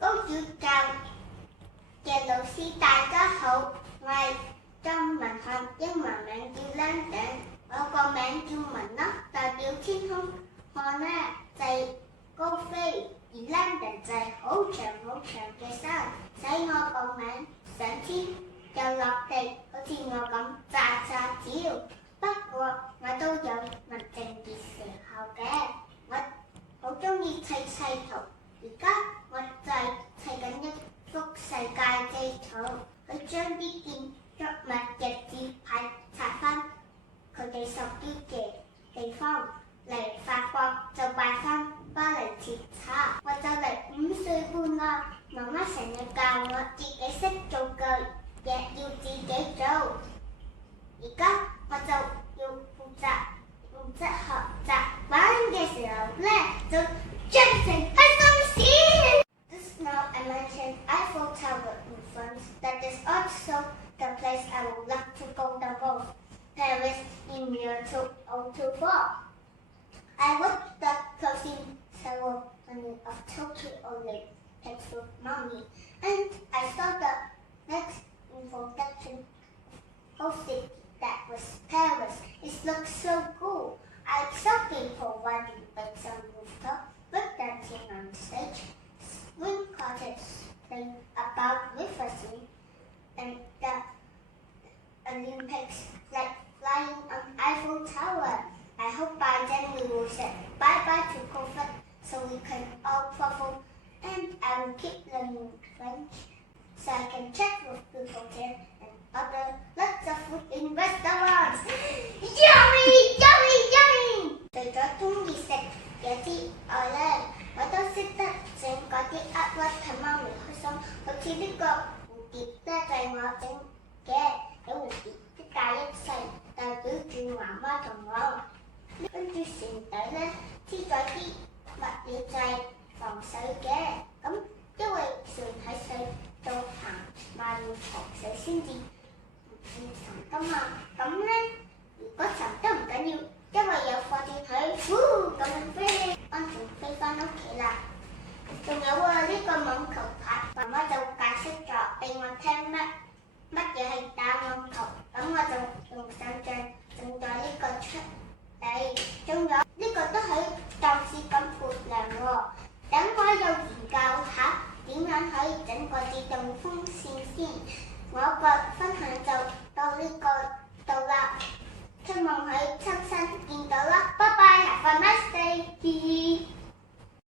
高主教嘅老師，大家好，我係張文翰，英文名叫 London， 我個名叫文啦，代表天空。我呢就係高飛，而 London 就係好長好長嘅山，使我個名上天又落地，好似我咁喳喳叫。不過我都有文靜嘅時候嘅，我好中意砌圖。而家我就係砌緊一幅世界地圖，去將啲建築物嘅字牌拆翻佢哋屬於嘅地方。嚟法國就拜翻巴黎鐵塔。我就嚟5歲半啦，媽媽成日教我自己識做嘅嘢要自己做。而家我就要負責學習玩嘅時候呢，就將成開心事。Just now I mentioned Eiffel Tower in France. That is also the place I would like to go the most. Paris in year 2024. I watched the closing ceremony of Tokyo Olympics with Mommy, and I saw the next introduction of city that was Paris. It looked so cool. I saw people riding bikes on rooftop, break dancing on stage, swing concerts playing about rivers, and the Olympics flying on Eiffel Tower. I hope by then we will say bye-bye to COVID so we can all travel, and I will keep learning French so I can chat with people there and order lots of food in restaurants. Yummy, yummy, yummy! 除咗中意食嘢之外呢，我都識得整嗰啲厄屈氹媽咪開心，好似呢個蝴蝶呢，就係我整嘅小蝴蝶，一大一細，代表住媽媽同我。跟住船底呢，黐咗啲物料就係防水嘅，咁因為船喺水度行，嘛要防水先至唔會沉㗎嘛。咁呢，如果沉都唔緊要，因為有火箭腿，咁樣飛，安全飛返屋企啦。仲有啊，呢個網球拍，媽媽就解釋咗俾我聽乜嘢係打網球，咁我就用手杖整咗呢個出。仲有呢個都可以當是咁撥涼喎。等我又研究下點樣可以整個自動風扇先。我個